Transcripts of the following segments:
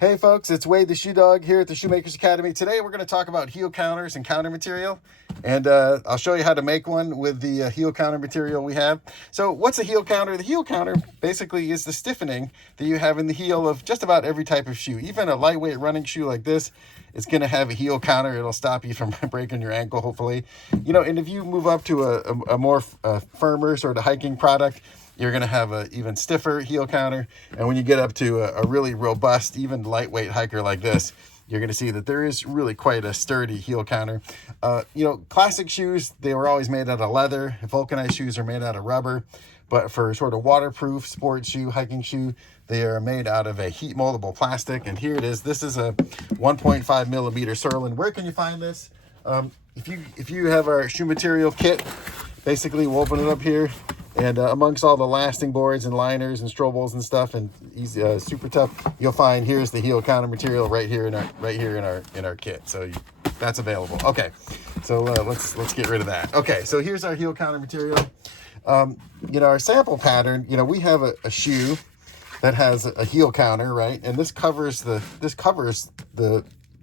Hey folks, it's Wade the Shoe Dog here at the Shoemakers Academy. Today we're going to talk about heel counters and counter material, and I'll show you how to make one with the heel counter material we have. So what's a heel counter? The heel counter basically is the stiffening that you have in the heel of just about every type of shoe. Even a lightweight running shoe like this is going to have a heel counter. It'll stop you from breaking your ankle, hopefully. You know, and if you move up to a more firmer sort of hiking product, you're going to have an even stiffer heel counter. And when you get up to a really robust, even lightweight hiker like this, you're going to see that there is really quite a sturdy heel counter. You know, classic shoes, they were always made out of leather. Vulcanized shoes are made out of rubber. But for sort of waterproof sports shoe, hiking shoe, they are made out of a heat moldable plastic. And here it is. This is a 1.5 millimeter Surlyn. Where can you find this? If you have our shoe material kit, basically we'll open it up here. And amongst all the lasting boards and liners and strobles and stuff, and easy, super tough, you'll find here's the heel counter material right here in our kit. So that's available. Okay, so let's get rid of that. Okay, so here's our heel counter material. You know, our sample pattern. You know, we have a shoe that has a heel counter, right? And this covers the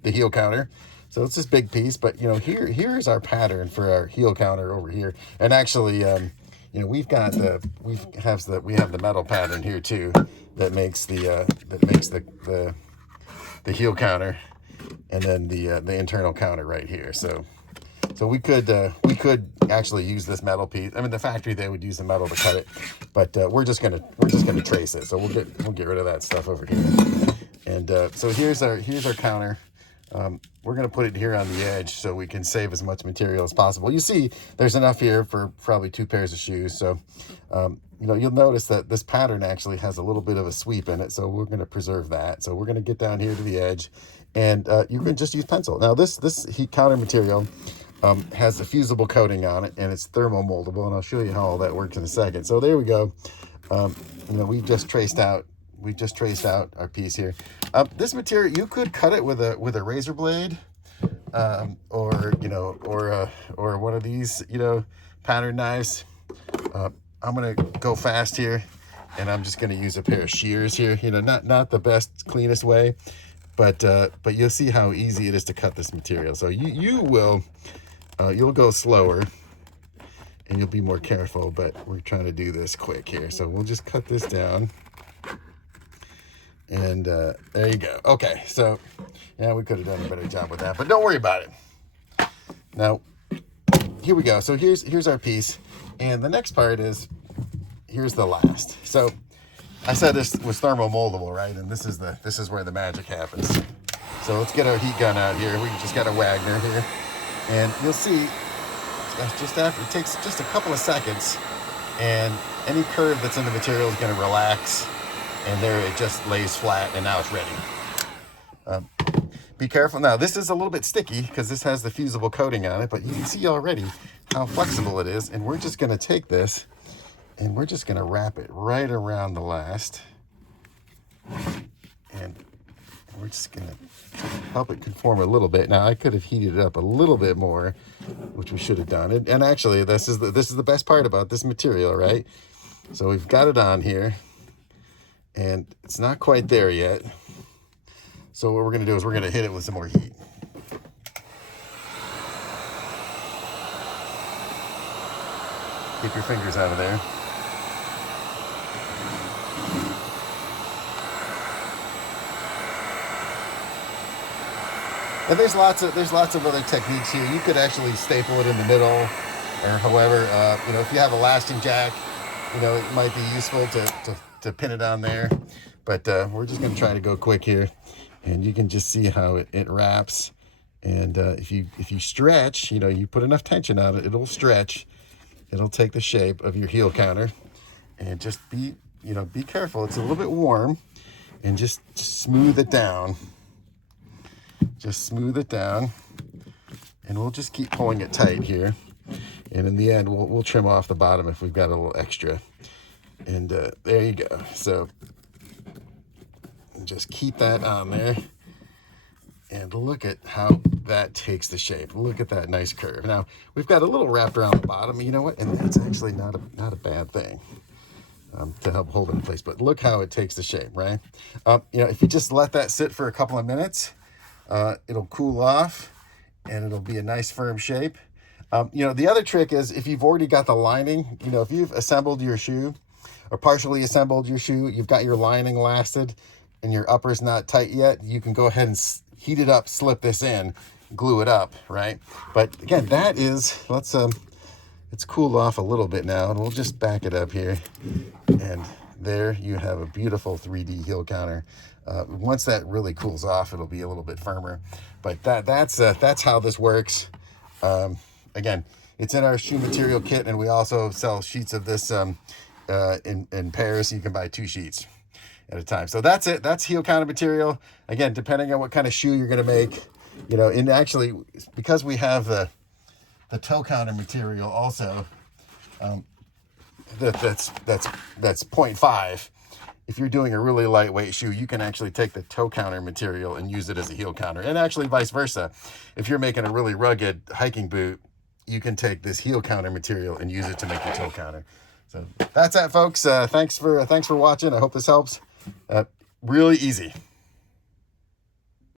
heel counter. So it's this big piece. But you know, here's our pattern for our heel counter over here. And actually, you know, we have the metal pattern here too that makes the heel counter, and then the internal counter right here. So we could actually use this metal piece. I mean, the factory, they would use the metal to cut it, but we're just gonna trace it. So we'll get rid of that stuff over here. And so here's our counter. We're going to put it here on the edge so we can save as much material as possible. You see, there's enough here for probably 2 pairs of shoes. So, you know, you'll notice that this pattern actually has a little bit of a sweep in it. So we're going to preserve that. So we're going to get down here to the edge, and you can just use pencil. Now, this heat counter material has a fusible coating on it, and it's thermo moldable. And I'll show you how all that works in a second. So there we go. You know, we just traced out our piece here. This material, you could cut it with a razor blade, or one of these, you know, pattern knives. I'm gonna go fast here, and I'm just gonna use a pair of shears here. You know, not the best, cleanest way, but you'll see how easy it is to cut this material. So you'll go slower, and you'll be more careful. But we're trying to do this quick here, so we'll just cut this down. And there you go. Okay, so yeah, we could have done a better job with that, but don't worry about it. Now, here we go. So here's our piece, and the next part is, here's the last. So I said this was thermo moldable, right? And this is where the magic happens. So let's get our heat gun out here. We just got a Wagner here, and you'll see just after it takes just a couple of seconds, and any curve that's in the material is going to relax. And there it just lays flat, and now it's ready. Be careful. Now, this is a little bit sticky because this has the fusible coating on it, but you can see already how flexible it is. And we're just going to take this, and we're just going to wrap it right around the last. And we're just going to help it conform a little bit. Now, I could have heated it up a little bit more, which we should have done. And actually, this is the best part about this material, right? So we've got it on here. And it's not quite there yet. So what we're going to do is we're going to hit it with some more heat. Keep your fingers out of there. And there's lots of other techniques here. You could actually staple it in the middle, or however, you know, if you have a lasting jack, you know, it might be useful to pin it on there, but we're just going to try to go quick here, and you can just see how it wraps. And if you stretch, you know, you put enough tension on it, it'll stretch. It'll take the shape of your heel counter. And just be careful. It's a little bit warm, and just smooth it down. Just smooth it down, and we'll just keep pulling it tight here. And in the end, we'll trim off the bottom if we've got a little extra. And there you go. So just keep that on there, and look at how that takes the shape. Look at that nice curve. Now we've got a little wrapped around the bottom. You know what? And that's actually not a bad thing. to help hold it in place. But look how it takes the shape, right? You know, if you just let that sit for a couple of minutes, it'll cool off and it'll be a nice firm shape. You know, the other trick is if you've already got the lining, you know, if you've assembled your shoe or partially assembled your shoe, you've got your lining lasted and your upper's not tight yet, you can go ahead and heat it up, slip this in, glue it up, right? But again, that is, it's cooled off a little bit now, and we'll just back it up here. And there you have a beautiful 3D heel counter. Once that really cools off, it'll be a little bit firmer. But that's how this works. Again, it's in our shoe material kit, and we also sell sheets of this in pairs. So you can buy 2 sheets at a time. So that's it. That's heel counter material. Again, depending on what kind of shoe you're going to make, you know, and actually because we have the toe counter material also, that's 0.5. If you're doing a really lightweight shoe, you can actually take the toe counter material and use it as a heel counter, and actually vice versa. If you're making a really rugged hiking boot, you can take this heel counter material and use it to make your toe counter. So that's it, folks. Thanks for watching. I hope this helps. Really easy.